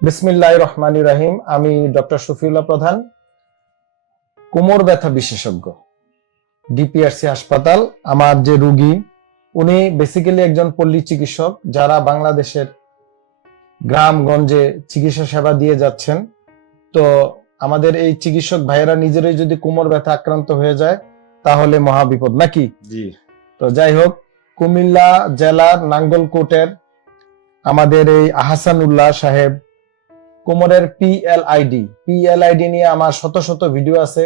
বিসমিল্লাহ রহমান রাহিম আমি ডক্টর শফিউল্লাহ প্রধান কোমর ব্যথা বিশেষজ্ঞ ডিপিআরসি হাসপাতাল। আমার যে রুগী উনি বেসিক্যালি একজন পল্লী চিকিৎসক যারা বাংলাদেশের গ্রামগঞ্জে চিকিৎসা সেবা দিয়ে যাচ্ছেন। তো আমাদের এই চিকিৎসক ভাইয়েরা নিজেরাই যদি কোমর ব্যথা আক্রান্ত হয়ে যায় তাহলে মহাবিপদ নাকি? জি। তো যাই হোক কুমিল্লা জেলার নাঙ্গলকোটের আমাদের এই আহসানুল্লাহ সাহেব কোমরের পিএলআইডি পিএলআইডি নিয়ে আমার শত শত ভিডিও আছে।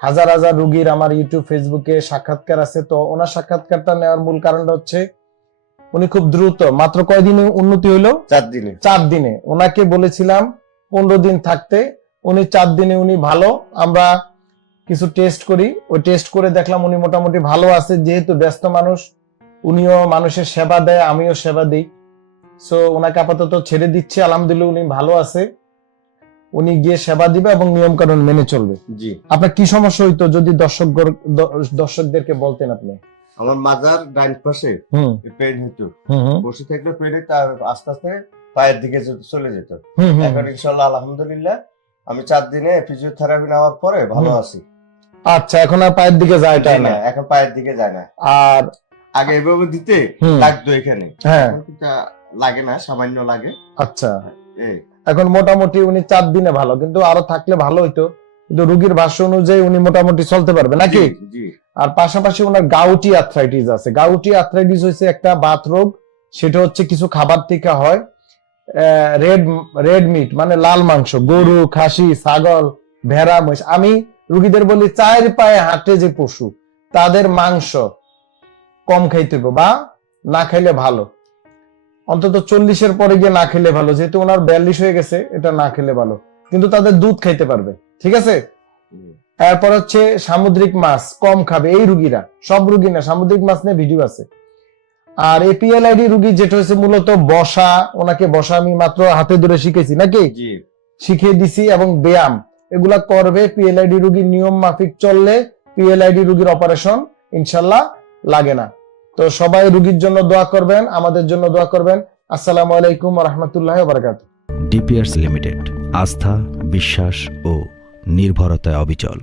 হাজার হাজার রুগীর আমার ইউটিউব ফেসবুকে সাক্ষাৎকার আছে। তো ওনার সাক্ষাৎকারটা নেওয়ার মূল কারণটা হচ্ছে উনি খুব দ্রুত মাত্র কয়দিনে উন্নতি হইল? চার দিনে। চার দিনে। ওনাকে বলেছিলাম পনেরো দিন থাকতে। উনি চার দিনে উনি ভালো। আমরা কিছু টেস্ট করি। ওই টেস্ট করে দেখলাম উনি মোটামুটি ভালো আছে। যেহেতু ব্যস্ত মানুষ উনিও মানুষের সেবা দেয় আমিও সেবা দিই। সো ওনাকে আপাতত ছেড়ে দিচ্ছে। আলহামদুলিল্লাহ উনি ভালো আছে। উনি গিয়ে সেবা দিবে এবং নিয়ম কানুন মেনে চলবে। জি। আপনার কি সমস্যা হইতো যদি দর্শক দর্শকদেরকে বলতেন আপনি? আমার মাজার ডাইন পাশে হুম। পেন হতো বসে থাকলে পেনে তার আস্তে আস্তে পায়ের দিকে চলে যেত। এখন ইনশাল্লাহ আলহামদুলিল্লাহ আমি চার দিনে ফিজিওথেরাপি নেওয়ার পরে ভালো আছি। আচ্ছা এখন আর পায়ের দিকে যায় না, এখন পায়ের দিকে যায় না। আর আগে এভাবে দিতে লাগতো এখানে। হ্যাঁ। লাগে না সামান্য লাগে। আচ্ছা। এখন মোটামুটি উনি চার দিনে ভালো কিন্তু আরও থাকলে ভালো হইতো। কিন্তু রুগীর ভাষ্য অনুযায়ী উনি মোটামুটি চলতে পারবে নাকি? আর পাশাপাশি ওনার গাউটি আর্থ্রাইটিস আছে। গাউটি আর্থ্রাইটিস হচ্ছে একটা বাত রোগ সেটা হচ্ছে কিছু খাবার থেকে হয় রেড রেড মিট মানে লাল মাংস গরু খাসি ছাগল ভেড়া মহিষ। আমি রুগীদের বলি চায়ের পায়ে হাঁটে যে পশু তাদের মাংস কম খাইতে হবে বা না খাইলে ভালো। অন্তত চল্লিশের পরে গিয়ে না খেলে ভালো যেহেতু ওনার বিয়াল্লিশ হয়ে গেছে এটা না খেলে ভালো। কিন্তু তাদের দুধ খাইতে পারবে ঠিক আছে। এরপর হচ্ছে সামুদ্রিক মাছ কম খাবে এই রুগীরা সব রুগী না সামুদ্রিক মাছ নিয়ে ভিডিও আছে। আর এপিএলআইডি রুগী যেটা হচ্ছে মূলত বসা ওনাকে বসা আমি মাত্র হাতে ধরে শিখেছি নাকি? শিখিয়ে দিছি এবং ব্যায়াম এগুলা করবে পিএলআইডি রুগীর নিয়ম মাফিক চললে পিএলআইডি রুগীর অপারেশন ইনশাল্লাহ লাগে না। তো সবাই রুগীর জন্য দোয়া করবেন, আমাদের জন্য দোয়া করবেন। আসসালামু আলাইকুম রহমতুল্লাহ বারকাত ডিপিয়ার্স লিমিটেড, আস্থা, বিশ্বাস ও নির্ভরতায় অবিচল।